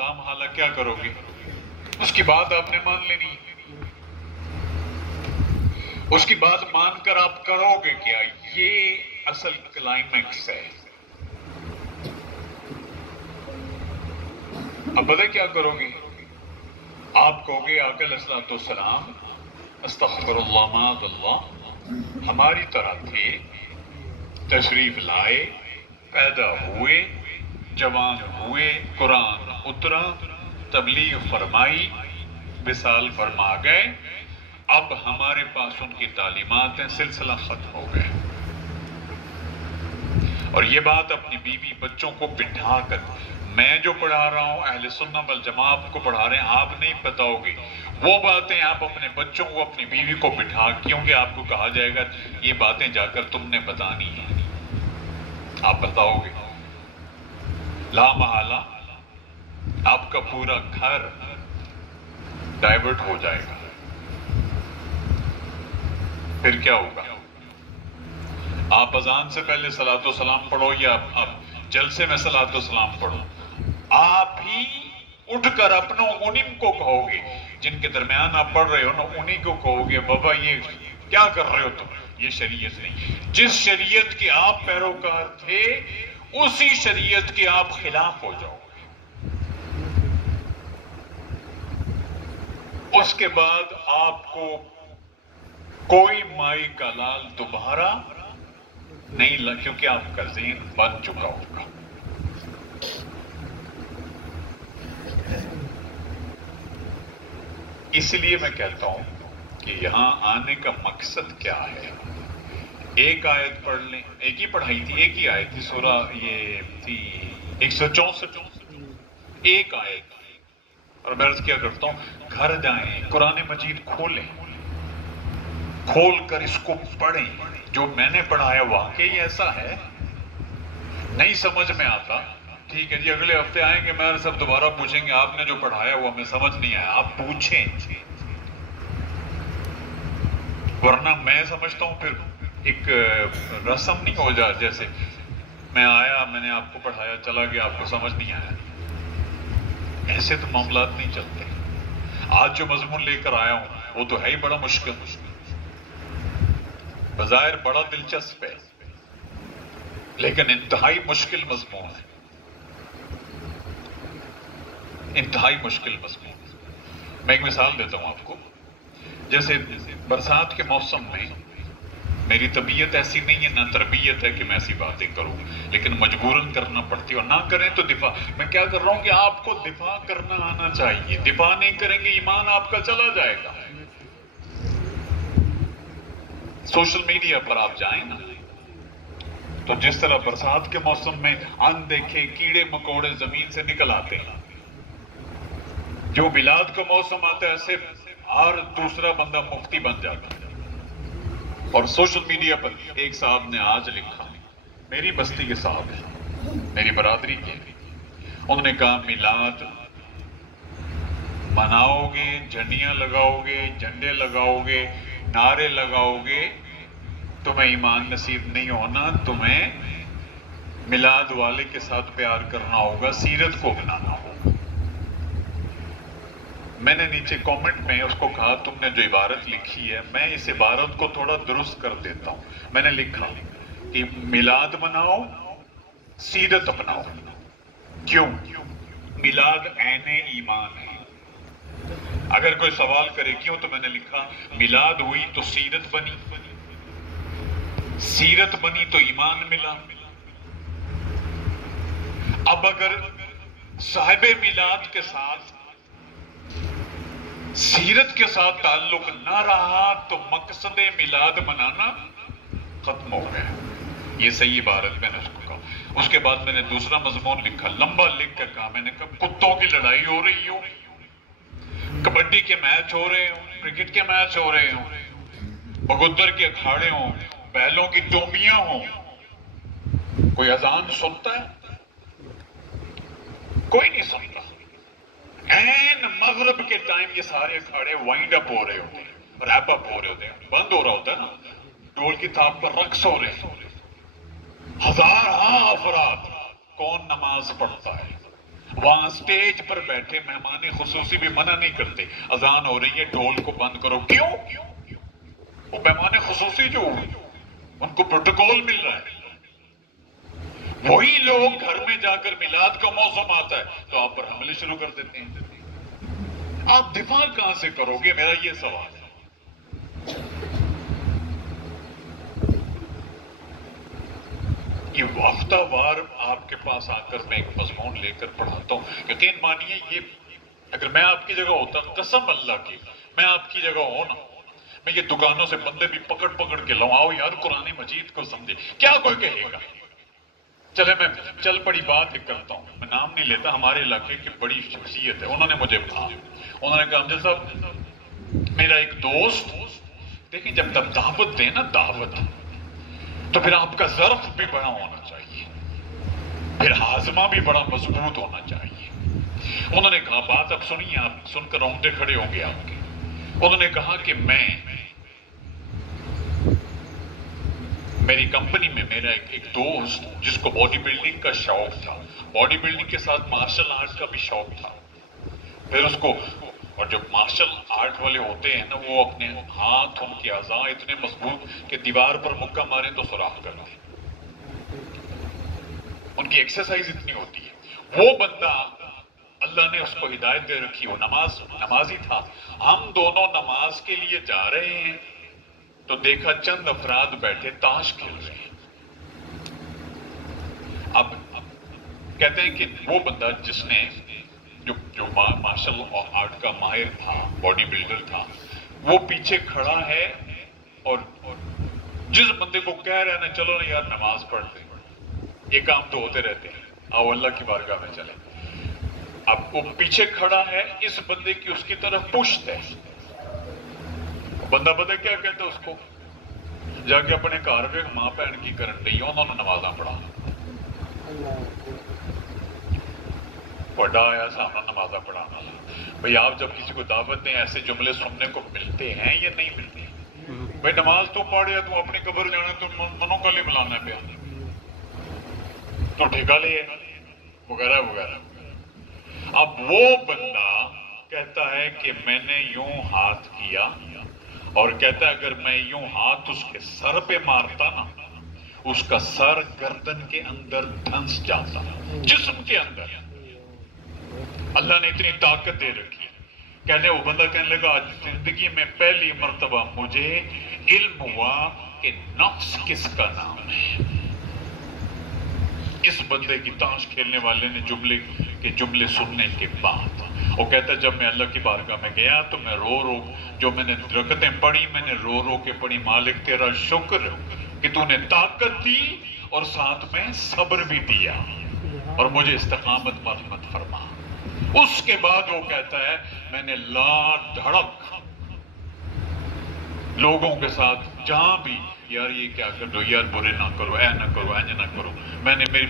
لا محالہ کیا کرو گے؟ اس کی بات آپ نے مان لینی، اس کی بات مان کر آپ کرو گے کیا؟ یہ اصل کلائمیکس ہے۔ اب پتہ کیا کرو گے؟ آپ کہو گے آقا علیہ الصلوۃ والسلام استغفر اللہ معاذ اللہ ہماری طرح تھے، تشریف لائے، پیدا ہوئے، جوان ہوئے، قرآن اترا، تبلیغ فرمائی، وصال فرما گئے، اب ہمارے پاس ان کی تعلیمات ہیں، سلسلہ ختم ہو گئے۔ اور یہ بات اپنی بیوی بچوں کو بٹھا کر، میں جو پڑھا رہا ہوں اہل سنت والجماعت کو پڑھا رہے ہیں، آپ نہیں بتاؤ گے وہ باتیں، آپ اپنے بچوں کو اپنی بیوی کو بٹھا، کیونکہ آپ کو کہا جائے گا یہ باتیں جا کر تم نے بتانی ہیں، آپ بتاؤ گے، لا محالہ آپ کا پورا گھر ڈائیورٹ ہو جائے گا۔ پھر کیا ہوگا؟ آپ اذان سے پہلے صلاۃ و سلام پڑھو یا آپ جلسے میں صلاۃ و سلام پڑھو، آپ ہی اٹھ کر اپنوں انہیں کو کہو گے جن کے درمیان آپ پڑھ رہے ہو نا، انہیں کو کہو گے بابا یہ کیا کر رہے ہو تم، یہ شریعت نہیں۔ جس شریعت کے آپ پیروکار تھے اسی شریعت کے آپ خلاف ہو جاؤ گے۔ اس کے بعد آپ کو کوئی مائی کا لال دوبارہ نہیں لگ، کیونکہ آپ کا ذہن بن چکا ہوگا۔ اس لیے میں کہتا ہوں کہ یہاں آنے کا مقصد کیا ہے؟ ایک آیت پڑھ لیں، ایک ہی پڑھائی تھی، ایک ہی آیت تھی، سورہ یہ تھی 164، ایک آیت، اور میں عرض کیا کرتا ہوں گھر جائیں قرآن مجید کھولیں، کھول کر اس کو پڑھیں، جو میں نے پڑھایا واقعی ایسا ہے، نہیں سمجھ میں آتا ٹھیک ہے جی اگلے ہفتے آئیں گے، میں سب دوبارہ پوچھیں گے آپ نے جو پڑھایا وہ ہمیں سمجھ نہیں آیا، آپ پوچھیں، ورنہ میں سمجھتا ہوں پھر ایک رسم نہیں ہو جائے، جیسے میں آیا، میں نے آپ کو پڑھایا، چلا گیا، آپ کو سمجھ نہیں آیا، ایسے تو معاملات نہیں چلتے۔ آج جو مضمون لے کر آیا ہوں وہ تو ہے ہی بڑا مشکل، بظاہر بڑا دلچسپ ہے لیکن انتہائی مشکل مضمون ہے، انتہائی مشکل مضمون۔ میں ایک مثال دیتا ہوں آپ کو، جیسے برسات کے موسم میں میری طبیعت ایسی نہیں ہے، نہ تربیت ہے کہ میں ایسی باتیں کروں، لیکن مجبوراً کرنا پڑتی ہے، اور نہ کریں تو دفاع۔ میں کیا کر رہا ہوں کہ آپ کو دفاع کرنا آنا چاہیے، دفاع نہیں کریں گے ایمان آپ کا چلا جائے گا۔ سوشل میڈیا پر آپ جائیں نا تو جس طرح برسات کے موسم میں ان دیکھے کیڑے مکوڑے زمین سے نکل آتے ہیں، جو میلاد کا موسم آتا ہے ایسے ہر دوسرا بندہ مفتی بن جاتا ہے۔ اور سوشل میڈیا پر ایک صاحب نے آج لکھا، میری بستی کے صاحب ہیں، میری برادری کے، انہوں نے کہا میلاد مناؤ گے، جھنڈیاں لگاؤ گے، جھنڈے لگاؤ گے، نعرے لگاؤ گے، تمہیں ایمان نصیب نہیں ہونا، تمہیں میلاد والے کے ساتھ پیار کرنا ہوگا، سیرت کو بنانا ہوگا۔ میں نے نیچے کامنٹ میں اس کو کہا تم نے جو عبارت لکھی ہے میں اس عبارت کو تھوڑا درست کر دیتا ہوں، میں نے لکھا کہ میلاد مناؤ، سیرت اپناؤ۔ کیوں؟ میلاد عین ایمان ہے۔ اگر کوئی سوال کرے کیوں، تو میں نے لکھا میلاد ہوئی تو سیرت بنی، سیرت بنی تو ایمان ملا۔ اب اگر صاحب میلاد کے ساتھ سیرت کے ساتھ تعلق نہ رہا تو مقصد میلاد منانا ختم ہو گیا۔ یہ صحیح عبارت میں نے اس کو کہا۔ اس کے بعد میں نے دوسرا مضمون لکھا، لمبا لکھ کر کہا، میں نے کہا کتوں کی لڑائی ہو رہی ہو، کبڈی کے میچ ہو رہے ہوں، کرکٹ کے میچ ہو رہے ہوں، بگودر کے اکھاڑے ہوں، بیلوں کی ٹومیاں ہوں، کوئی اذان سنتا ہے؟ کوئی نہیں سنتا۔ این مغرب کے ٹائم یہ سارے اکھاڑے وائنڈ اپ ہو رہے ہوتے ہیں، ریپ اپ ہو رہے ہوتے ہیں، بند ہو رہا ہوتا ہے نا، ڈول کی تھاپ پر رقص ہو رہے ہیں، ہزارہ افراد، کون نماز پڑھتا ہے؟ وہاں سٹیج پر بیٹھے مہمان خصوصی بھی منع نہیں کرتے، اذان ہو رہی ہے ڈھول کو بند کرو، کیوں؟ وہ مہمان خصوصی جو ان کو پروٹوکول مل رہا ہے، وہی لوگ گھر میں جا کر میلاد کا موسم آتا ہے تو آپ پر حملے شروع کر دیتے ہیں۔ آپ دفاع کہاں سے کرو گے؟ میرا یہ سوال ہے۔ یہ ہفتہ وار آپ کے پاس آ کر میں ایک مضمون لے کر پڑھاتا ہوں، یقین مانیے یہ اگر میں آپ کی جگہ ہوتا، قسم اللہ کی میں آپ کی جگہ ہوں نا، میں یہ دکانوں سے بندے بھی پکڑ پکڑ کے لاؤں، آؤ یار قرآن مجید کو سمجھے، کیا کوئی کہے گا؟ چلے میں چل پڑی بات ایک کرتا ہوں، میں نام نہیں لیتا، ہمارے علاقے کی بڑی شخصیت ہے، انہوں نے مجھے کہا، انہوں نے کہا امجد صاحب میرا ایک دوست، دیکھیں جب تک دعوت دیں نا دعوت، تو پھر آپ کا ظرف بھی بڑا ہونا چاہیے، پھر ہاضمہ بھی بڑا مضبوط ہونا چاہیے۔ انہوں نے کہا بات اب سنیے، آپ سن کر رونگٹے کھڑے ہوں گے آپ کے۔ انہوں نے کہا کہ میری کمپنی میں میرا ایک دوست جس کو باڈی بلڈنگ کا شوق تھا، باڈی بلڈنگ کے ساتھ مارشل آرٹ کا بھی شوق تھا، پھر اس کو، اور جو مارشل آرٹ والے ہوتے ہیں نا وہ اپنے ہاتھ ان کے اعضاء اتنے مضبوط کہ دیوار پر مکہ ماریں تو سوراخ کر دیں، ان کی ایکسرسائز اتنی ہوتی ہے۔ وہ بندہ اللہ نے اس کو ہدایت دے رکھی، وہ نمازی تھا، ہم دونوں نماز کے لیے جا رہے ہیں تو دیکھا چند افراد بیٹھے تاش کھیل رہے ہیں۔ اب کہتے ہیں کہ وہ بندہ جس نے جو مارشل آرٹ کا ماہر تھا، باڈی بلڈر تھا، وہ پیچھے کھڑا ہے اور جس بندے کو کہہ رہے ہیں نا چلو نا یار نماز پڑھتے، یہ کام تو ہوتے رہتے ہیں، آؤ اللہ کی بارگاہ میں چلیں، اب وہ پیچھے کھڑا ہے، اس بندے کی اس کی طرف پشت ہے، بندہ پتہ کیا کہتا اس کو، جا کے اپنے گھر میں ماں بہن کی کرن رہی انہوں نے نمازاں پڑھا، بڑا آیا سامنا نمازاں پڑھانا۔ بھئی آپ جب کسی کو دعوت دیں ایسے جملے سننے کو ملتے ہیں یا نہیں ملتے؟ بھئی نماز تو پڑھے تو اپنی قبر جانا تو منوں کا لے ملانا پہ تو ٹھیکہ لے وغیرہ وغیرہ۔ اب وہ بندہ کہتا ہے کہ میں نے یوں ہاتھ کیا اور کہتا ہے اگر میں یوں ہاتھ اس کے سر پہ مارتا نا اس کا سر گردن کے اندر دھنس جاتا، جسم کے اندر، اللہ نے اتنی طاقت دے رکھی۔ کہنے وہ بندہ کہنے لگا آج زندگی میں پہلی مرتبہ مجھے علم ہوا کہ نفس کس کا نام ہے۔ اس بندے کی تاش کھیلنے والے نے جملے سننے کے بعد وہ کہتا ہے جب میں اللہ کی بارگاہ میں گیا تو میں رو جو میں نے رکعتیں پڑھی میں نے رو کے پڑھی، مالک تیرا شکر کہ تو نے طاقت دی اور ساتھ میں صبر بھی دیا اور مجھے استقامت مرحمت فرما۔ اس کے بعد وہ کہتا ہے میں نے لا دھڑک لوگوں کے ساتھ جہاں بھی یار یہ کیا کر دو، یار برے نہ کرو، اے نہ کرو، اینج نہ کرو، میں نے میری